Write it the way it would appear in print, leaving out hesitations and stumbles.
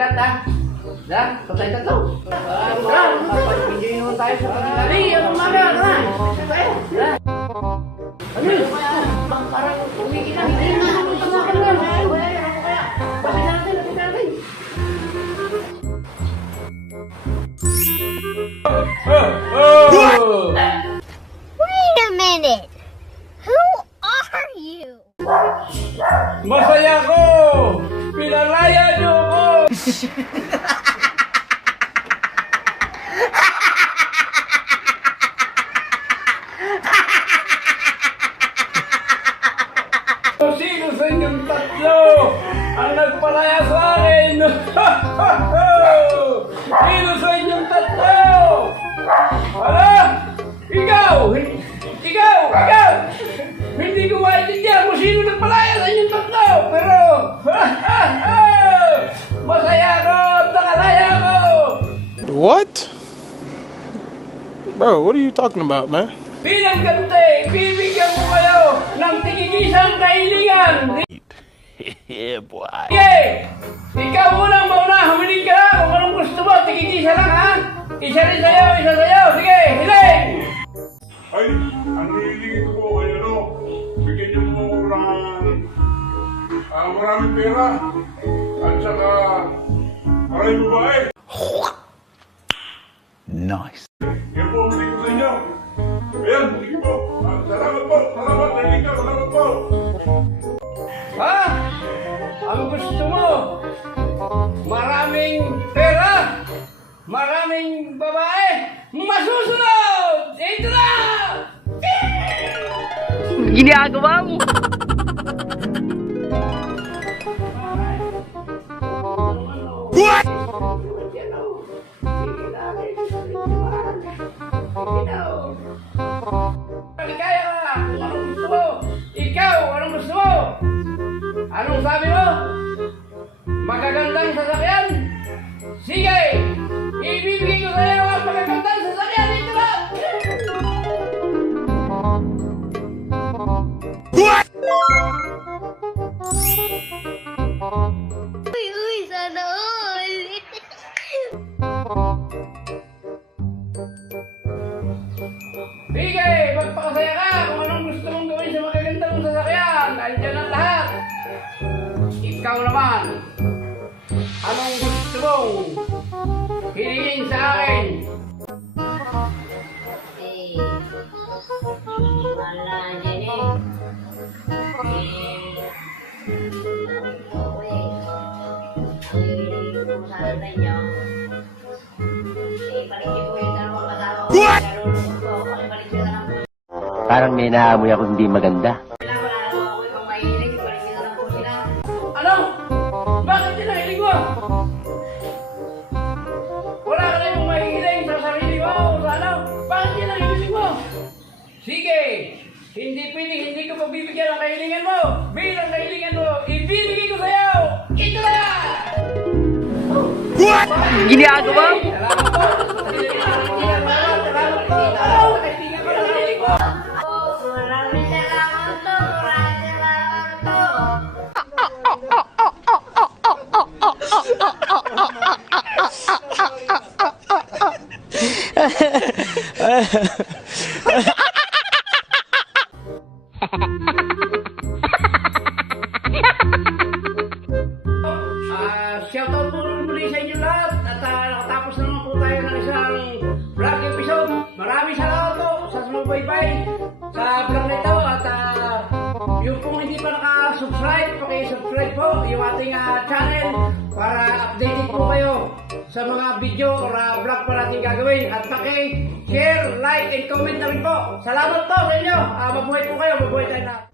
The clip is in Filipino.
dagat ha. Patay tatlo. Pag-enjoy naman tayo sa pag-enjoy. Anong maga? Tayo. Ano yun? Parang umiilang. Hindi na ako sa mga kailan. Wala yan ako kaya. Bakit natin? Wait a minute. Who are you? Masaya ko! Pinalaya niyo ako! Sino sa inyong tatlo ang nagpalaya sa akin? Sino sa inyong tatlo? Hala? Ikaw! Ikaw! Hindi ko maintindihan kung sino nagpalaya sa inyong tatlo. Pero, masaya ko at nakalaya ko. What? Bro, what are you talking about, man? Bilang ganti, bibigyan ko kayo ng tigigisang kahilingan. Yeah, boy. Okay! Ikaw munang mauna, humiling ka lang kung anong gusto mo, tigigisa lang ha? Isa rin sa'yo, isa sa'yo, sige, hiling! Ay, ang nililingit ko ay ano, bigyan niyo mo ng maraming pera at saka maraming babae. Nice. Yan po ang hiling ko sa inyo. Ayan, sige po. Salamat po, salamat po. Ha? Ang gusto mo? Maraming pera? Maraming babae? Masusunod! Ito na! Ginagawa mo. What? Kaya ka! Anong gusto mo? Ikaw, anong gusto mo? Anong sabi mo? Magagandang sasakyan? Sige! Ibibigay ko sa'yo ang magagandang sasakyan! Ito na! What? Uy, sana all. Sige! Magpakasaya ka kung anong gusto mong gawin sa magagandang sasakyan! Andiyan ang lahat! Ikaw naman! Anong gusto mong hilingin sa akin? Wala dyan eh. What? Parang may naamoy ako hindi maganda. Ano? Bakit tinahiling mo? Wala ka na yung mahihiling sa sarili mo o sa ano? Bakit tinahiling mo? Sige! Hindi pwedeng hindi ko pagbibigyan ang kahilingan mo! Bilang kahilingan mo, ibibigay ko sa'yo! Ito na! What? Ginagawa mo. Salamat po! Salamat po! Ano? Kahilingan ko ng kahiling mo! Maraming salamat to. Maraming salamat to. Shoutout po muli sa inyo lahat at nakatapos naman po tayo ng isang vlog episode. Maraming salamat po sa sumubaybay sa vlog na ito at yung kung hindi pa naka-subscribe, paki-subscribe po yung ating channel para updated po kayo sa mga video o vlog pa natin gagawin at paki-share, like, and comment na rin po. Salamat po sa inyo. Mabuhay po kayo, mabuhay tayo lahat.